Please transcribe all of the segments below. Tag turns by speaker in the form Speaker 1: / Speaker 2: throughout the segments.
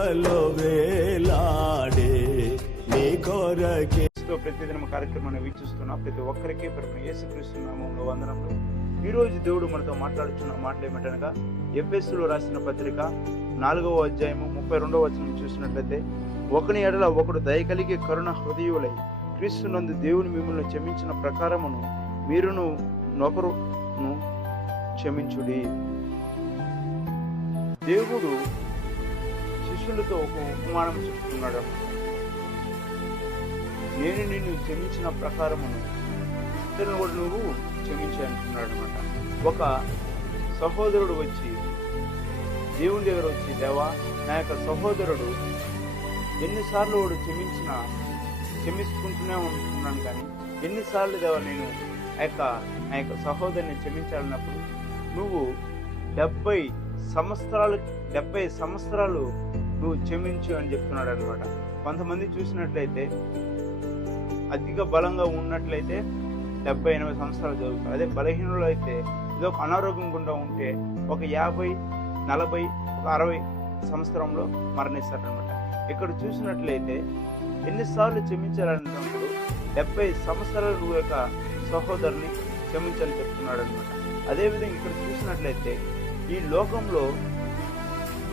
Speaker 1: సేవలో వేలాడే నీ కొరకే.
Speaker 2: క్రీస్తుతో ప్రతిదినం కార్యక్రమాన్ని వీక్షిస్తున్న ప్రతి ఒక్కరికి ప్రభు యేసుక్రీస్తు వందనములు. ఈ రోజు దేవుడు మనతో మాట్లాడుతున్న మాటలు ఏమిటనగా ఎఫ్ఎస్లో రాసిన పత్రిక నాలుగవ అధ్యాయము ముప్పై రెండవ వచనం చూసినట్లయితే ఒకని ఎడల ఒకడు దయ కలిగి కరుణ హృదయులై క్రీస్తునందు దేవుని మిమ్మల్ని క్షమించిన ప్రకారమును మీరును నొకరును క్షమించుడి. దేవుడు శిష్యులతో ఒక ఉపమానం చెప్తున్నాడు. నేను నిన్ను క్షమించిన ప్రకారమును ఇతరులను కూడా నువ్వు క్షమించి అంటున్నాడు అనమాట ఒక సహోదరుడు వచ్చి దేవుని దగ్గర వచ్చి దేవా నా యొక్క సహోదరుడు ఎన్నిసార్లు వాడు క్షమించిన క్షమించుకుంటూనే ఉంటున్నాను కానీ ఎన్నిసార్లు దేవా నేను ఆ యొక్క నా యొక్క సహోదరుని క్షమించాలన్నప్పుడు నువ్వు డెబ్బై సంవత్సరాలు డెబ్బై సంవత్సరాలు నువ్వు క్షమించు అని చెప్తున్నాడు అనమాట కొంతమంది చూసినట్లయితే అధిక బలంగా ఉన్నట్లయితే డెబ్బై ఎనభై సంవత్సరాలు చదువుతారు అదే బలహీనులు అయితే ఏదో ఒక అనారోగ్యం గుండా ఉంటే ఒక యాభై నలభై ఒక అరవై సంవత్సరంలో మరణిస్తారనమాట ఇక్కడ చూసినట్లయితే ఎన్నిసార్లు క్షమించాలన్నప్పుడు డెబ్బై సంవత్సరాలు నువ్వు యొక్క సహోదరుని క్షమించాలని చెప్తున్నాడు అనమాట అదేవిధంగా ఇక్కడ చూసినట్లయితే ఈ లోకంలో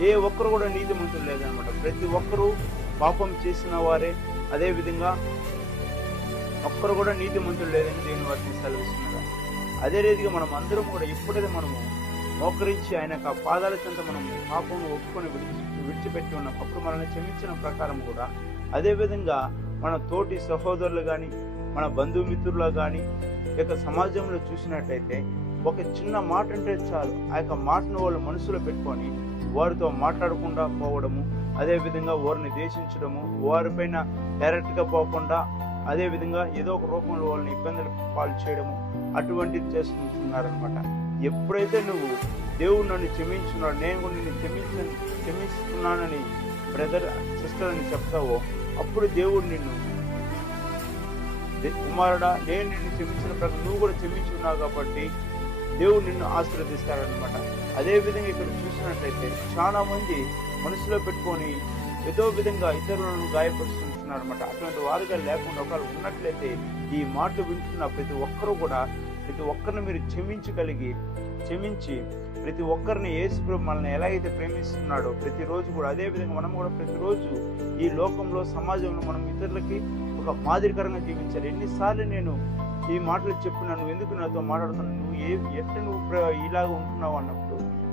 Speaker 2: ఏ ఒక్కరు కూడా నీతిమంతులు లేదనమాట ప్రతి ఒక్కరూ పాపం చేసిన వారే. అదేవిధంగా ఒక్కరు కూడా నీతిమంతులు లేదని దేవుని వాటిని సెలవిస్తున్నారు అదే రీతిగా మనం అందరం కూడా ఎప్పుడైతే మనము మోకరించి ఆయన యొక్క పాదాల చెంత మనం పాపం ఒప్పుకొని విడిచి విడిచిపెట్టి ఉన్నాం అప్పుడు మనల్ని క్షమించిన ప్రకారం కూడా అదేవిధంగా మన తోటి సహోదరులు కానీ మన బంధుమిత్రులు కానీ యొక్క సమాజంలో చూసినట్టయితే ఒక చిన్న మాట అంటే చాలు. ఆ యొక్క మాటను వాళ్ళు మనసులో పెట్టుకొని వారితో మాట్లాడకుండా పోవడము అదేవిధంగా వారిని దేశించడము వారిపైన డైరెక్ట్గా పోకుండా అదేవిధంగా ఏదో ఒక రూపంలో వాళ్ళని ఇబ్బందులు పాలు చేయడము అటువంటిది చేస్తున్నారనమాట ఎప్పుడైతే నువ్వు దేవుడు నన్ను క్షమించున్నాడు నేను కూడా నిన్ను క్షమించ క్షమిస్తున్నానని బ్రదర్ సిస్టర్ అని చెప్తావో అప్పుడు దేవుడు నిన్ను "దే- కుమారుడా నేను నిన్ను క్షమించిన ప్రకారం నువ్వు కూడా క్షమించున్నావు కాబట్టి దేవుడు నిన్ను ఆశీర్వదిస్తాడనమాట అదే విధంగా ఇక్కడ చూసినట్లయితే చాలా మంది మనసులో పెట్టుకొని ఏదో విధంగా ఇతరులను గాయపరుస్తున్నారు అనమాట అటువంటి వారుగా లేకుండా ఒకవేళ ఉన్నట్లయితే ఈ మాటలు వింటున్న ప్రతి ఒక్కరూ కూడా ప్రతి ఒక్కరిని మీరు క్షమించగలిగి క్షమించి ప్రతి ఒక్కరిని యేసు మనల్ని ఎలా అయితే ప్రేమిస్తున్నాడో ప్రతిరోజు కూడా అదే విధంగా మనం కూడా ప్రతిరోజు ఈ లోకంలో సమాజంలో మనం ఇతరులకి ఒక మాదిరికరంగా జీవించాలి. ఎన్నిసార్లు నేను ఈ మాటలు చెప్పిన నువ్వు ఎందుకు నాతో మాట్లాడుతున్నావు? నువ్వు ఏ ఎట్లా నువ్వు ఇలాగ ఉంటున్నావు అన్నప్పుడు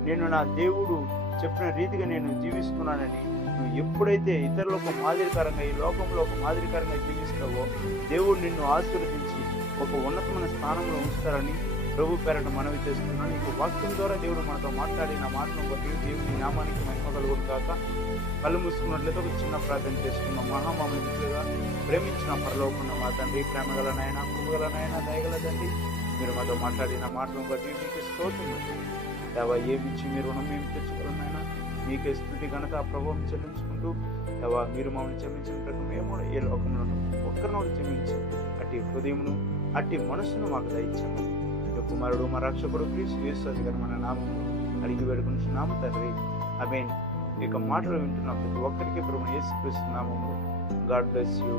Speaker 2: నేను నా దేవుడు చెప్పిన రీతిగా నేను జీవిస్తున్నానని నువ్వు ఎప్పుడైతే ఇతరులకు మాదిరికరంగా ఈ లోకంలో ఒక మాదిరికరంగా జీవిస్తావో దేవుడు నిన్ను ఆశీర్వదించి ఒక ఉన్నతమైన స్థానంలో ఉంచుతారని ప్రభు పేరట మనవి చేస్తున్నాను. నీకు వాక్యం ద్వారా దేవుడు మనతో మాట్లాడిన మాటను బట్టి దేవుని నామానికి మహిమ కలుగును కాక కళ్ళు మూసుకున్నట్లయితే ఒక చిన్న ప్రార్థన చేసుకున్నాం మహామమిగా ప్రేమించిన పరలోకున్న మా తండ్రి ప్రేమగల నాయన కృపగల నాయన దయగల తండ్రి మీరు మాతో మాట్లాడిన మాటను బట్టి మీకు స్తోత్రం. దేవా ఏమిచ్చి మీరు రుణం మేము తెచ్చుకోవాలనైనా మీకే స్థుతి ఘనత ప్రభావం చెల్లించుకుంటూ దేవా మీరు మమ్మల్ని క్షమించిన ప్రకారం మేము ఏ లోకంలో ఒక్కరినోడు క్షమించి అట్టి హృదయమును అట్టి మనసును మాకు దయచండి ఈ కుమారుడు మా రక్షకుడు క్రీస్తు యేసు మన నామము అడిగి వేడుకుంటున్నాము తండ్రి. అమేన్ ఇక మాటలు వింటున్న ప్రతి ఒక్కరికి ప్రభు యేసు క్రీస్తు నామము గాడ్ బ్లెస్ యూ.